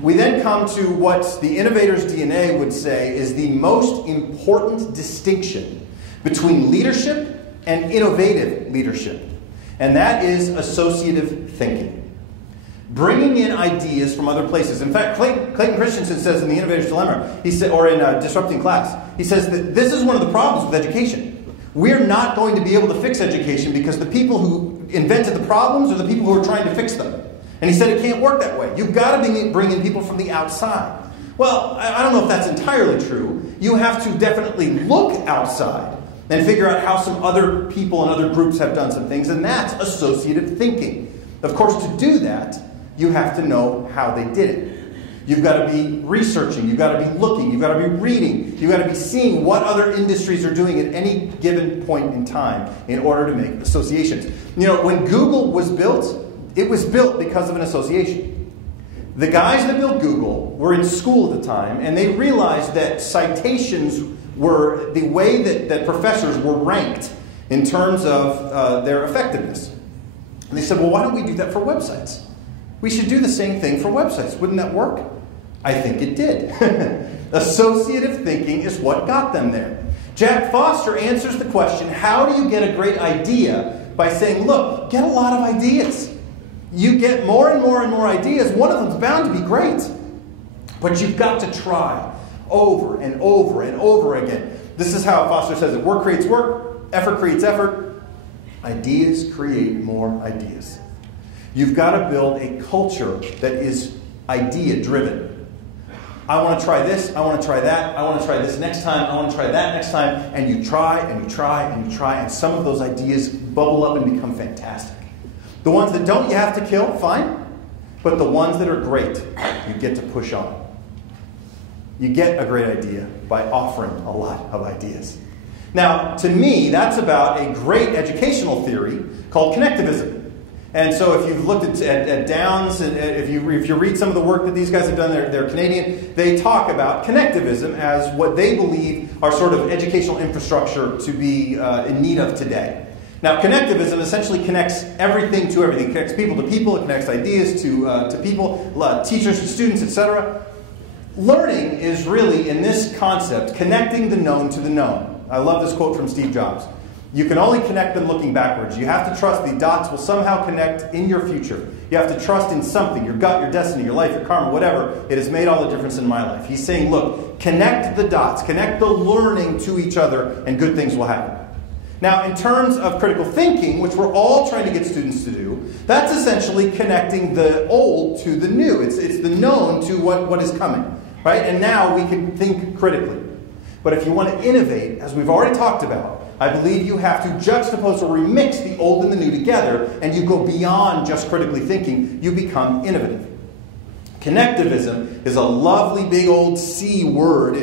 We then come to what the innovator's DNA would say is the most important distinction between leadership and innovative leadership. And that is associative thinking. Bringing in ideas from other places. In fact, Clayton Christensen says in The Innovator's Dilemma, he said, or in Disrupting Class, he says that this is one of the problems with education. We're not going to be able to fix education because the people who invented the problems are the people who are trying to fix them. And he said it can't work that way. You've got to bring in people from the outside. Well, I don't know if that's entirely true. You have to definitely look outside and figure out how some other people and other groups have done some things, and that's associative thinking. Of course, to do that, you have to know how they did it. You've got to be researching, you've got to be looking, you've got to be reading, you've got to be seeing what other industries are doing at any given point in time in order to make associations. You know, when Google was built, it was built because of an association. The guys that built Google were in school at the time, and they realized that citations were the way that professors were ranked in terms of their effectiveness. And they said, well, why don't we do that for websites? We should do the same thing for websites. Wouldn't that work? I think it did. Associative thinking is what got them there. Jack Foster answers the question, how do you get a great idea? By saying, look, get a lot of ideas. You get more and more and more ideas. One of them's bound to be great. But you've got to try over and over and over again. This is how Foster says it. Work creates work. Effort creates effort. Ideas create more ideas. You've got to build a culture that is idea-driven. I want to try this, I want to try that, I want to try this next time, I want to try that next time, and you try and you try and you try, and some of those ideas bubble up and become fantastic. The ones that don't, you have to kill, fine, but the ones that are great, you get to push on. You get a great idea by offering a lot of ideas. Now, to me, that's about a great educational theory called connectivism. And so if you've looked at Downs, and if you read some of the work that these guys have done, they're Canadian, they talk about connectivism as what they believe are sort of educational infrastructure to be in need of today. Now, connectivism essentially connects everything to everything. It connects people to people, it connects ideas to people, teachers to students, etc. Learning is really, in this concept, connecting the known to the known. I love this quote from Steve Jobs. You can only connect them looking backwards. You have to trust the dots will somehow connect in your future. You have to trust in something, your gut, your destiny, your life, your karma, whatever. It has made all the difference in my life. He's saying, look, connect the dots, connect the learning to each other, and good things will happen. Now, in terms of critical thinking, which we're all trying to get students to do, that's essentially connecting the old to the new. It's the known to what is coming, right? And now we can think critically. But if you want to innovate, as we've already talked about, I believe you have to juxtapose or remix the old and the new together, and you go beyond just critically thinking. You become innovative. Connectivism is a lovely big old C word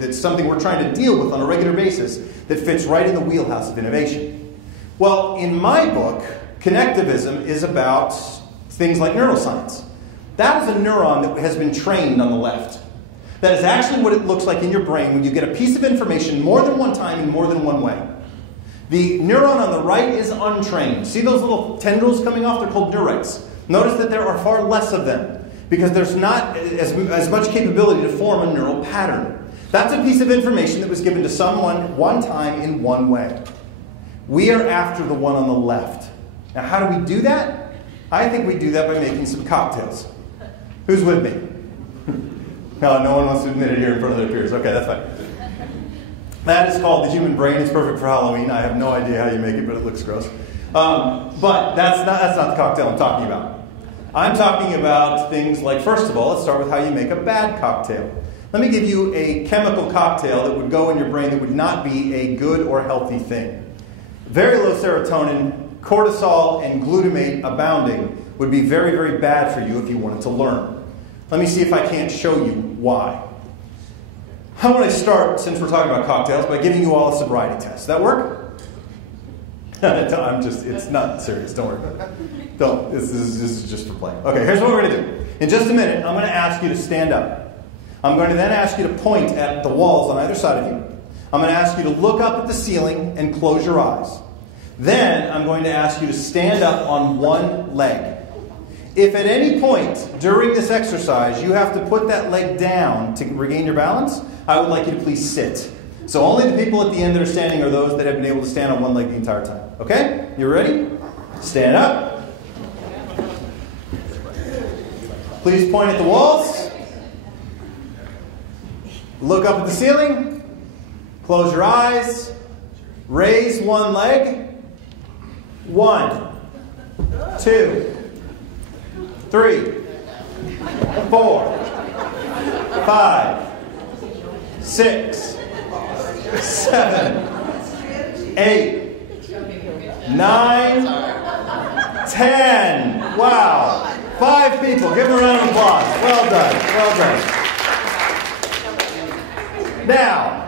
that's something we're trying to deal with on a regular basis that fits right in the wheelhouse of innovation. Well, in my book, connectivism is about things like neuroscience. That is a neuron that has been trained on the left. That is actually what it looks like in your brain when you get a piece of information more than one time in more than one way. The neuron on the right is untrained. See those little tendrils coming off? They're called neurites. Notice that there are far less of them because there's not as much capability to form a neural pattern. That's a piece of information that was given to someone one time in one way. We are after the one on the left. Now, how do we do that? I think we do that by making some cocktails. Who's with me? No one wants to admit it here in front of their peers. Okay, that's fine. That is called the human brain. It's perfect for Halloween. I have no idea how you make it, but it looks gross. But that's not the cocktail I'm talking about. I'm talking about things like, first of all, let's start with how you make a bad cocktail. Let me give you a chemical cocktail that would go in your brain that would not be a good or healthy thing. Very low serotonin, cortisol, and glutamate abounding would be very, very bad for you if you wanted to learn. Let me see if I can't show you why. I want to start, since we're talking about cocktails, by giving you all a sobriety test. Does that work? It's not serious, don't worry. Don't, this is just for play. Okay, here's what we're going to do. In just a minute, I'm going to ask you to stand up. I'm going to then ask you to point at the walls on either side of you. I'm going to ask you to look up at the ceiling and close your eyes. Then I'm going to ask you to stand up on one leg. If at any point during this exercise you have to put that leg down to regain your balance, I would like you to please sit. So only the people at the end that are standing are those that have been able to stand on one leg the entire time. Okay? You ready? Stand up. Please point at the walls. Look up at the ceiling. Close your eyes. Raise one leg. 1, 2, 3, 4, 5, 6, 7, 8, 9, 10. Wow. 5 people. Give them a round of applause. Well done. Well done. Now,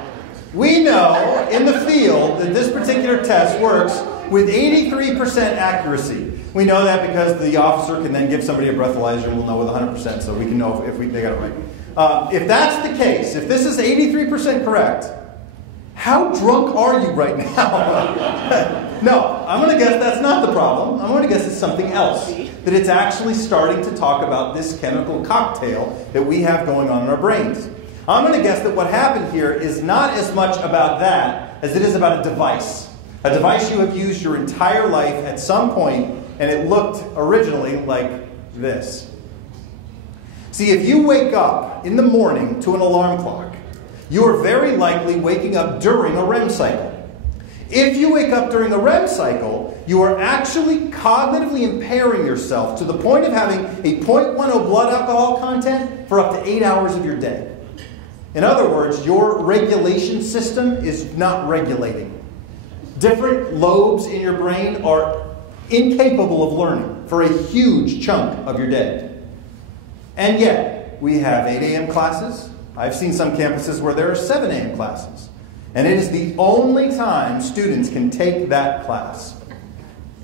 we know in the field that this particular test works with 83% accuracy. We know that because the officer can then give somebody a breathalyzer and we'll know with 100%, so we can know if they got it right. If that's the case, if this is 83% correct, how drunk are you right now? No, I'm going to guess that's not the problem. I'm going to guess it's something else. That it's actually starting to talk about this chemical cocktail that we have going on in our brains. I'm going to guess that what happened here is not as much about that as it is about a device. A device you have used your entire life at some point, and it looked originally like this. See, if you wake up in the morning to an alarm clock, you are very likely waking up during a REM cycle. If you wake up during a REM cycle, you are actually cognitively impairing yourself to the point of having a 0.10 blood alcohol content for up to 8 hours of your day. In other words, your regulation system is not regulating. Different lobes in your brain are incapable of learning for a huge chunk of your day. And yet, we have 8 a.m. classes. I've seen some campuses where there are 7 a.m. classes. And it is the only time students can take that class.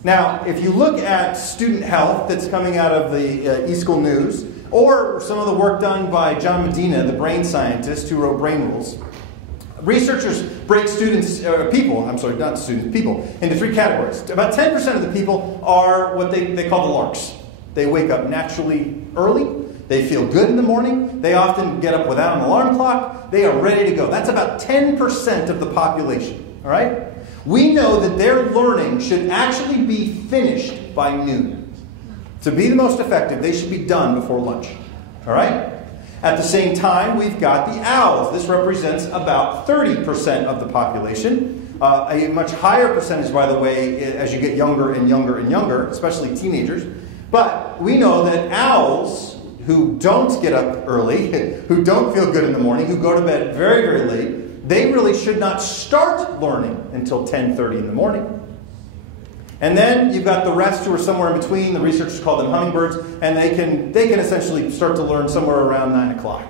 Now, if you look at student health that's coming out of the eSchool News, or some of the work done by John Medina, the brain scientist who wrote Brain Rules, researchers break people into 3 categories. About 10% of the people are what they call the larks. They wake up naturally early. They feel good in the morning. They often get up without an alarm clock. They are ready to go. That's about 10% of the population. All right? We know that their learning should actually be finished by noon. To be the most effective, they should be done before lunch. All right? At the same time, we've got the owls. This represents about 30% of the population. A much higher percentage, by the way, as you get younger and younger and younger, especially teenagers. But we know that owls who don't get up early, who don't feel good in the morning, who go to bed very, very late, they really should not start learning until 10:30 in the morning. And then you've got the rest who are somewhere in between. The researchers call them hummingbirds, and they can essentially start to learn somewhere around 9 o'clock.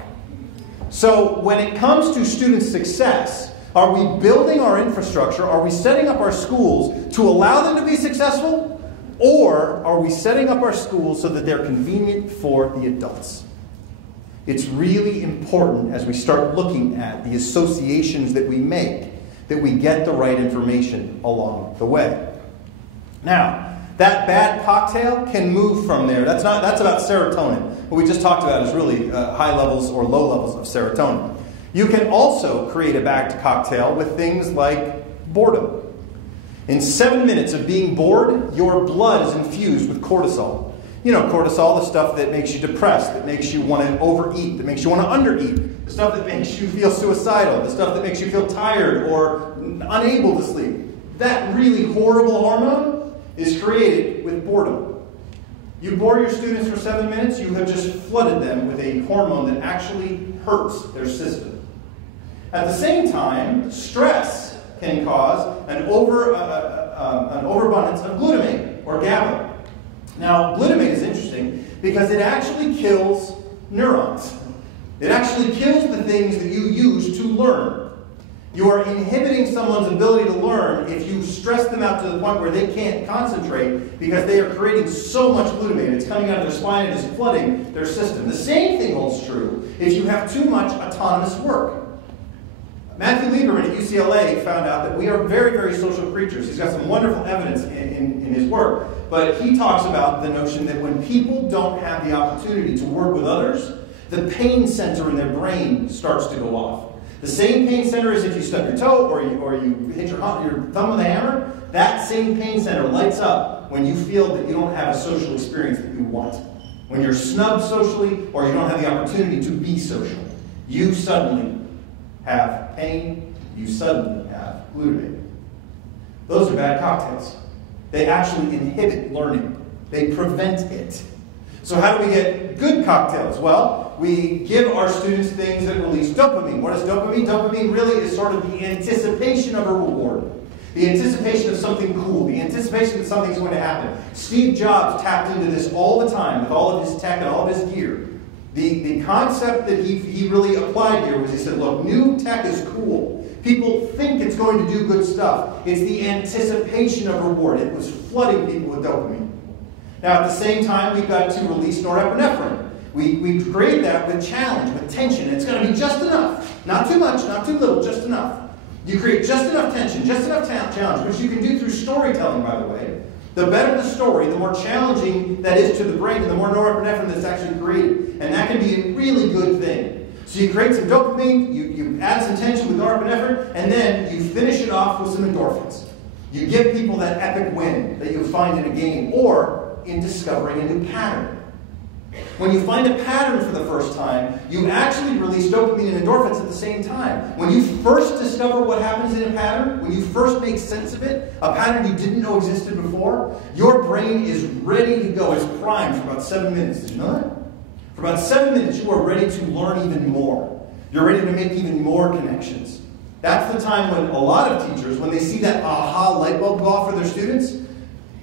So when it comes to student success, are we building our infrastructure? Are we setting up our schools to allow them to be successful? Or are we setting up our schools so that they're convenient for the adults? It's really important as we start looking at the associations that we make that we get the right information along the way. Now, that bad cocktail can move from there. That's about serotonin. What we just talked about is really high levels or low levels of serotonin. You can also create a bad cocktail with things like boredom. In 7 minutes of being bored, your blood is infused with cortisol. You know, cortisol, the stuff that makes you depressed, that makes you want to overeat, that makes you want to undereat, the stuff that makes you feel suicidal, the stuff that makes you feel tired or unable to sleep. That really horrible hormone is created with boredom. You bore your students for 7 minutes, you have just flooded them with a hormone that actually hurts their system. At the same time, stress can cause an overabundance of glutamate or GABA. Now, glutamate is interesting because it actually kills neurons. It actually kills the things that you use to learn. You are inhibiting someone's ability to learn if you stress them out to the point where they can't concentrate because they are creating so much glutamate. It's coming out of their spine and is flooding their system. The same thing holds true if you have too much autonomous work. Matthew Lieberman at UCLA found out that we are very, very social creatures. He's got some wonderful evidence in his work. But he talks about the notion that when people don't have the opportunity to work with others, the pain center in their brain starts to go off. The same pain center as if you stub your toe or you hit your thumb with a hammer, that same pain center lights up when you feel that you don't have a social experience that you want. When you're snubbed socially or you don't have the opportunity to be social, you suddenly have pain, you suddenly have glutamate. Those are bad cocktails. They actually inhibit learning. They prevent it. So how do we get good cocktails? Well, we give our students things that release dopamine. What is dopamine? Dopamine really is sort of the anticipation of a reward. The anticipation of something cool, the anticipation that something's going to happen. Steve Jobs tapped into this all the time with all of his tech and all of his gear. The concept that he really applied here was he said, look, new tech is cool. People think it's going to do good stuff. It's the anticipation of reward. It was flooding people with dopamine. Now, at the same time, we've got to release norepinephrine. We create that with challenge, with tension. It's going to be just enough. Not too much, not too little, just enough. You create just enough tension, just enough challenge, which you can do through storytelling, by the way. The better the story, the more challenging that is to the brain, and the more norepinephrine that's actually created. And that can be a really good thing. So you create some dopamine, you add some tension with norepinephrine, and then you finish it off with some endorphins. You give people that epic win that you'll find in a game or in discovering a new pattern. When you find a pattern for the first time, you actually release dopamine and endorphins at the same time. When you first discover what happens in a pattern, when you first make sense of it, a pattern you didn't know existed before, your brain is ready to go. It's primed for about 7 minutes. Did you know that? For about 7 minutes, you are ready to learn even more. You're ready to make even more connections. That's the time when a lot of teachers, when they see that aha light bulb go off for their students,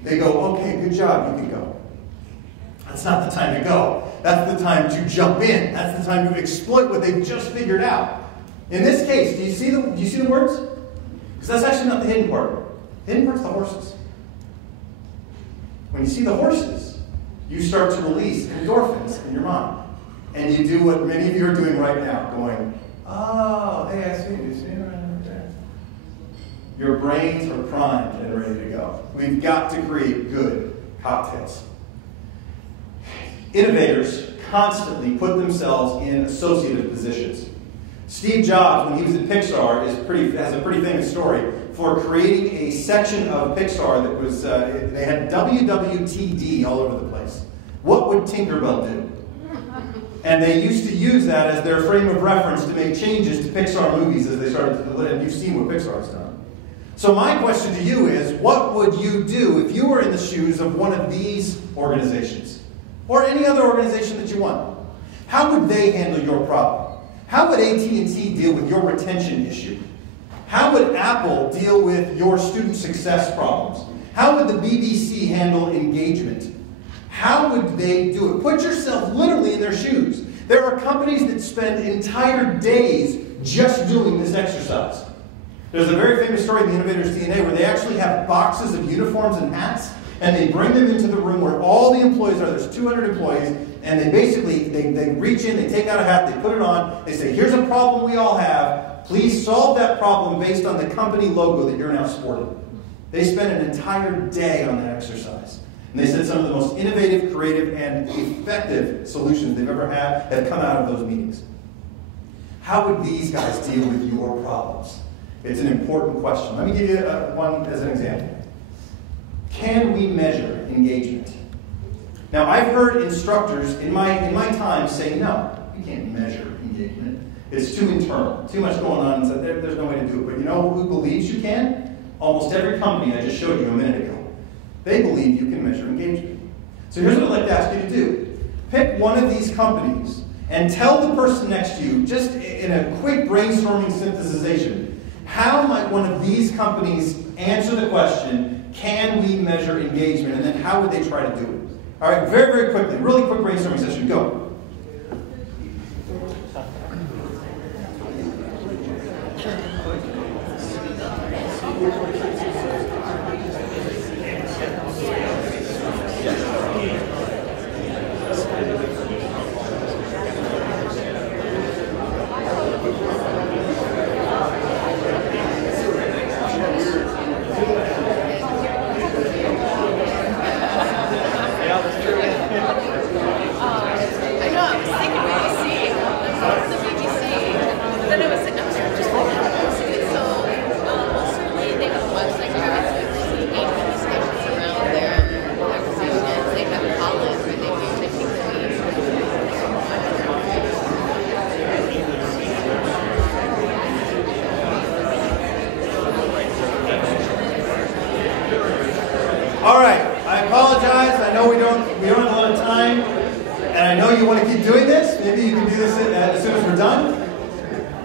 they go, okay, good job, you can go. That's not the time to go. That's the time to jump in. That's the time to exploit what they've just figured out. In this case, do you see the words? Because that's actually not the hidden part. The hidden part's the horses. When you see the horses, you start to release endorphins in your mind. And you do what many of you are doing right now, going, oh, hey, I see you. Your brains are primed and ready to go. We've got to create good cocktails. Innovators constantly put themselves in associative positions. Steve Jobs, when he was at Pixar, has a pretty famous story for creating a section of Pixar that was, they had WWTD all over the place. What would Tinkerbell do? And they used to use that as their frame of reference to make changes to Pixar movies as they started to deliver, and you've seen what Pixar's done. So my question to you is, what would you do if you were in the shoes of one of these organizations? Or any other organization that you want? How would they handle your problem? How would AT&T deal with your retention issue? How would Apple deal with your student success problems? How would the BBC handle engagement? How would they do it? Put yourself literally in their shoes. There are companies that spend entire days just doing this exercise. There's a very famous story in the Innovator's DNA where they actually have boxes of uniforms and hats, and they bring them into the room where all the employees are. There's 200 employees, and they basically, they reach in, they take out a hat, they put it on, they say, here's a problem we all have. Please solve that problem based on the company logo that you're now sporting. They spend an entire day on that exercise. And they said some of the most innovative, creative, and effective solutions they've ever had have come out of those meetings. How would these guys deal with your problems? It's an important question. Let me give you one as an example. Can we measure engagement? Now, I've heard instructors in my time say, no, we can't measure engagement. It's too internal, too much going on, and so there's no way to do it. But you know who believes you can? Almost every company I just showed you a minute ago. They believe you can measure engagement. So here's what I'd like to ask you to do. Pick one of these companies and tell the person next to you, just in a quick brainstorming synthesization, how might one of these companies answer the question, can we measure engagement? And then how would they try to do it? All right, very, very quickly. Really quick brainstorming session. Go. All right, I apologize. I know we don't have a lot of time, and I know you want to keep doing this. Maybe you can do this as soon as we're done.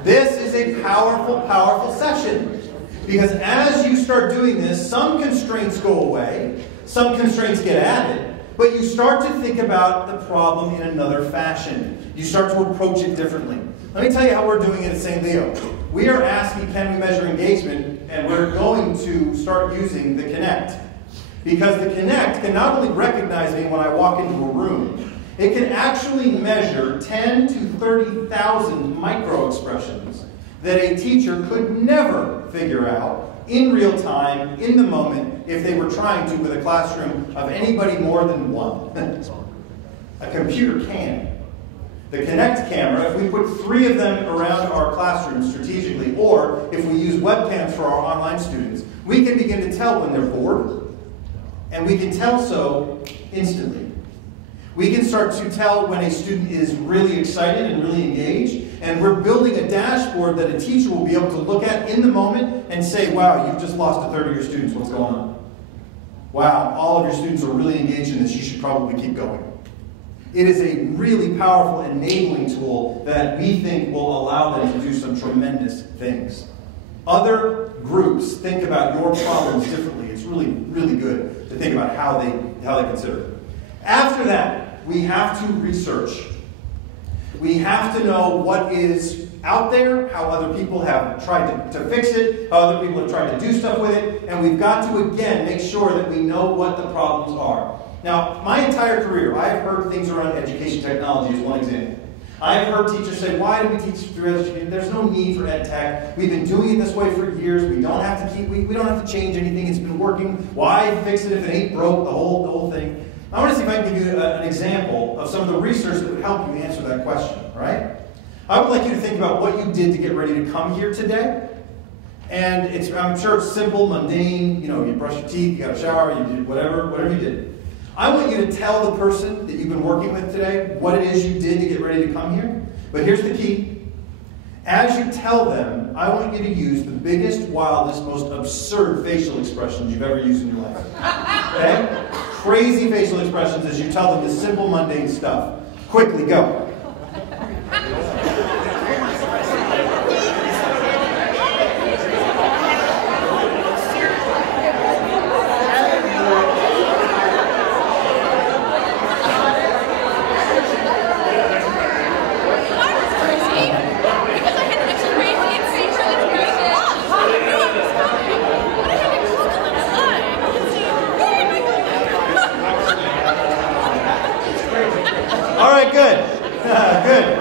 This is a powerful, powerful session. Because as you start doing this, some constraints go away, some constraints get added, but you start to think about the problem in another fashion. You start to approach it differently. Let me tell you how we're doing it at St. Leo. We are asking, can we measure engagement? And we're going to start using the Connect. Because the Connect can not only recognize me when I walk into a room, it can actually measure 10 to 30,000 micro-expressions that a teacher could never figure out in real time, in the moment, if they were trying to with a classroom of anybody more than one. A computer can. The Connect camera, if we put 3 of them around our classrooms strategically, or if we use webcams for our online students, we can begin to tell when they're bored, and we can tell so instantly. We can start to tell when a student is really excited and really engaged, and we're building a dashboard that a teacher will be able to look at in the moment and say, wow, you've just lost a third of your students, what's going on? Wow, all of your students are really engaged in this, you should probably keep going. It is a really powerful enabling tool that we think will allow them to do some tremendous things. Other groups think about your problems differently. It's really, really good to think about how they consider it. After that, we have to research. We have to know what is out there, how other people have tried to fix it, how other people have tried to do stuff with it, and we've got to, again, make sure that we know what the problems are. Now, my entire career, I have heard things around education technology as one example. I have heard teachers say, why do we teach through education? There's no need for ed tech. We've been doing it this way for years. We don't have to change anything. It's been working. Why fix it if it ain't broke, the whole thing? I want to see if I can give you an example of some of the research that would help you answer that question, all right? I would like you to think about what you did to get ready to come here today. And I'm sure it's simple, mundane. You know, you brush your teeth, you got a shower, you did whatever you did. I want you to tell the person that you've been working with today what it is you did to get ready to come here. But here's the key. As you tell them, I want you to use the biggest, wildest, most absurd facial expressions you've ever used in your life. Okay? Crazy facial expressions as you tell them this simple, mundane stuff. Quickly, go. All right, good. Good.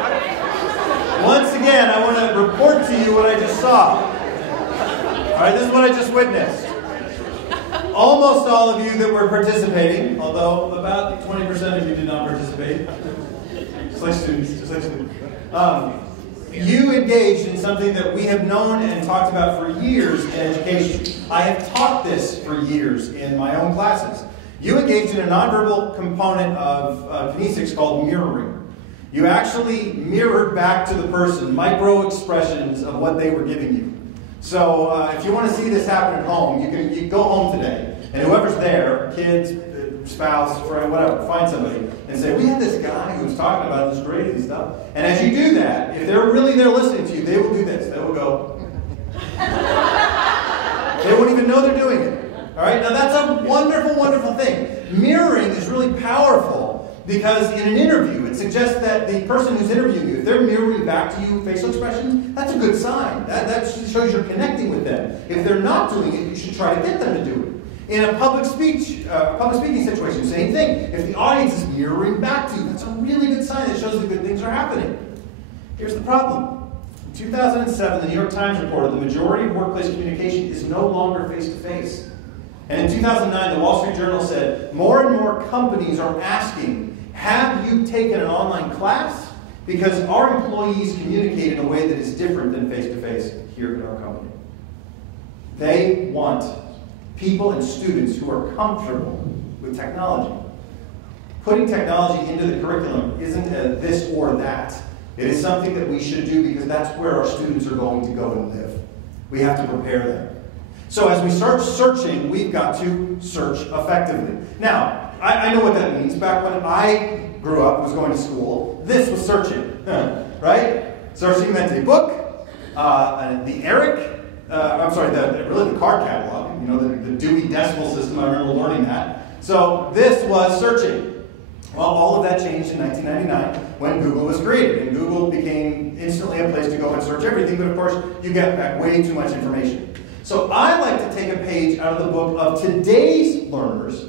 Once again, I want to report to you what I just saw. All right, this is what I just witnessed. Almost all of you that were participating, although about 20% of you did not participate, just like students, you engaged in something that we have known and talked about for years in education. I have taught this for years in my own classes. You engaged in a nonverbal component of kinesics called mirroring. You actually mirrored back to the person micro-expressions of what they were giving you. So if you want to see this happen at home, you can go home today, and whoever's there, kids, spouse, friend, whatever, find somebody and say, we had this guy who was talking about this crazy stuff. And as you do that, if they're really there listening to you, they will do this. They will go. They won't even know they're doing it. All right, now that's a wonderful, wonderful thing. Mirroring is really powerful because in an interview, it suggests that the person who's interviewing you, if they're mirroring back to you facial expressions, that's a good sign. That shows you're connecting with them. If they're not doing it, you should try to get them to do it. In a public speaking situation, same thing. If the audience is mirroring back to you, that's a really good sign that shows that good things are happening. Here's the problem. In 2007, the New York Times reported the majority of workplace communication is no longer face-to-face. And in 2009, the Wall Street Journal said, more and more companies are asking, have you taken an online class? Because our employees communicate in a way that is different than face-to-face here in our company. They want people and students who are comfortable with technology. Putting technology into the curriculum isn't a this or that. It is something that we should do because that's where our students are going to go and live. We have to prepare them. So as we start searching, we've got to search effectively. Now, I know what that means. Back when I grew up, was going to school, this was searching, right? Searching meant a book, the Eric, the card catalog, you know, the Dewey Decimal System. I remember learning that. So this was searching. Well, all of that changed in 1999 when Google was created, and Google became instantly a place to go and search everything, but of course, you get back way too much information. So I like to take a page out of the book of today's learners